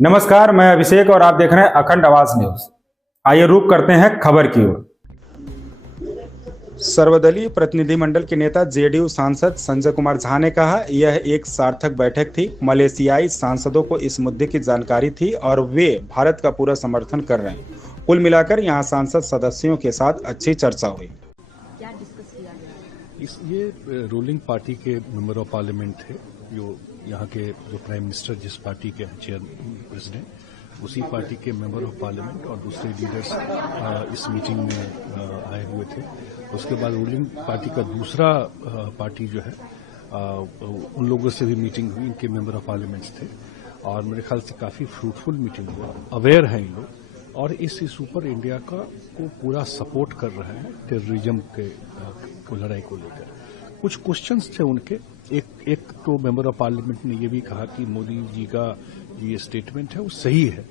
नमस्कार, मैं अभिषेक और आप देख रहे हैं अखंड आवाज न्यूज। आइए रुक करते हैं खबर की ओर। सर्वदलीय प्रतिनिधिमंडल के नेता जेडीयू सांसद संजय कुमार झा ने कहा, यह एक सार्थक बैठक थी। मलेशियाई सांसदों को इस मुद्दे की जानकारी थी और वे भारत का पूरा समर्थन कर रहे हैं। कुल मिलाकर यहां सांसद सदस्यों के साथ अच्छी चर्चा हुई। क्या डिस्कस किया गया? ये रूलिंग पार्टी के मेंबर ऑफ पार्लियामेंट थे, जो यहाँ के जो प्राइम मिनिस्टर जिस पार्टी के चेयर प्रेसिडेंट उसी पार्टी के मेंबर ऑफ पार्लियामेंट और दूसरे लीडर्स इस मीटिंग में आए हुए थे। उसके बाद रूलिंग पार्टी का दूसरा पार्टी जो है उन लोगों से भी मीटिंग हुई, इनके मेंबर ऑफ पार्लियामेंट्स थे और मेरे ख्याल से काफी फ्रूटफुल मीटिंग हुआ। अवेयर हैं इन लोग और इस इशू पर इंडिया को पूरा सपोर्ट कर रहे हैं टेररिज्म के लड़ाई को लेकर। कुछ क्वेश्चंस थे उनके। एक तो मेंबर ऑफ पार्लियामेंट ने ये भी कहा कि मोदी जी का ये स्टेटमेंट है वो सही है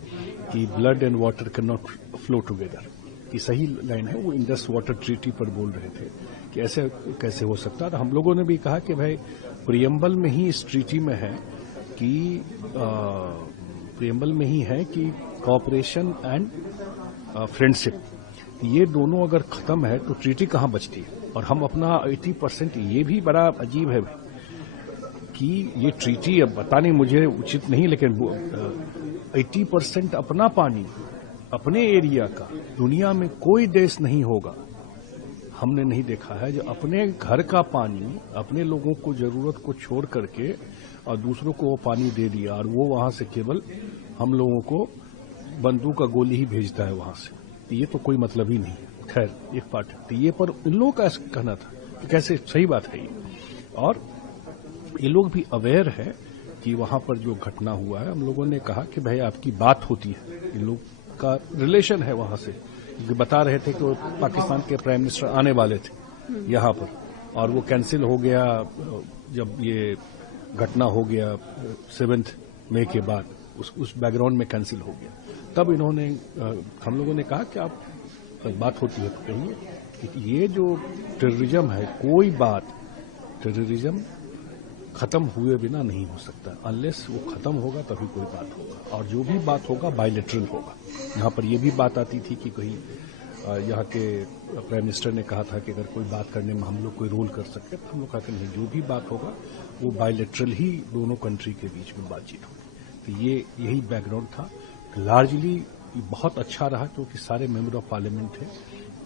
कि blood and water can not flow together, कि सही लाइन है। वो इंडस वाटर ट्रीटी पर बोल रहे थे कि ऐसे कैसे हो सकता है। हम लोगों ने भी कहा कि भाई प्रियम्बल में ही इस ट्रीटी में है कि प्रियम्बल में ही है कि कॉपरेशन एंड फ्रेंडशिप, ये दोनों अगर खत्म है तो ट्रीटी कहां बचती है। और हम अपना 80%, ये भी बड़ा अजीब है कि ये ट्रीटी, अब पता नहीं मुझे उचित नहीं, लेकिन 80% अपना पानी अपने एरिया का दुनिया में कोई देश नहीं होगा, हमने नहीं देखा है, जो अपने घर का पानी अपने लोगों को जरूरत को छोड़ करके और दूसरों को वो पानी दे दिया और वो वहां से केवल हम लोगों को बंदूक का गोली ही भेजता है वहां से। ये तो कोई मतलब ही नहीं। खैर, एक पार्ट है। तो ये पर इन लोगों का ऐसा कहना था कि कैसे सही बात है ये, और ये लोग भी अवेयर है कि वहां पर जो घटना हुआ है। हम लोगों ने कहा कि भाई आपकी बात होती है, इन लोग का रिलेशन है वहां से। बता रहे थे कि पाकिस्तान के प्राइम मिनिस्टर आने वाले थे यहां पर और वो कैंसिल हो गया जब ये घटना हो गया 7 मई के बाद, उस बैकग्राउंड में कैंसिल हो गया। तब इन्होंने हम लोगों ने कहा कि आप बात होती है तो कहिए कि ये जो टेररिज्म है, कोई बात टेररिज्म खत्म हुए बिना नहीं हो सकता। अनलेस वो खत्म होगा तभी कोई बात होगा, और जो भी बात होगा बायलैटरल होगा। यहाँ पर ये भी बात आती थी कि कहीं यहाँ के प्राइम मिनिस्टर ने कहा था कि अगर कोई बात करने में हम लोग कोई रोल कर सकते हैं, तो हम लोग कहते नहीं, जो भी बात होगा वो बायलैटरल ही दोनों कंट्री के बीच में बातचीत होगी। तो ये यही बैकग्राउंड था। लार्जली बहुत अच्छा रहा क्योंकि सारे मेंबर ऑफ पार्लियामेंट थे,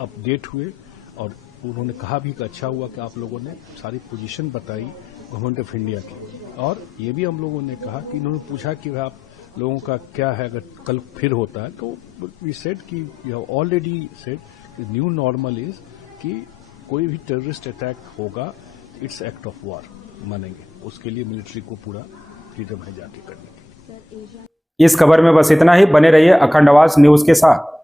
अपडेट हुए और उन्होंने कहा भी कि अच्छा हुआ कि आप लोगों ने सारी पोजीशन बताई गवर्नमेंट ऑफ इंडिया की। और ये भी हम लोगों ने कहा कि इन्होंने पूछा कि आप लोगों का क्या है अगर कल फिर होता है, तो वी सेड कि you have already said new normal is कि कोई भी टेररिस्ट अटैक होगा, इट्स एक्ट ऑफ वॉर मानेंगे। उसके लिए मिलिट्री को पूरा फ्रीडम है जाके करने की। इस खबर में बस इतना ही। बने रहिए अखंड आवाज न्यूज के साथ।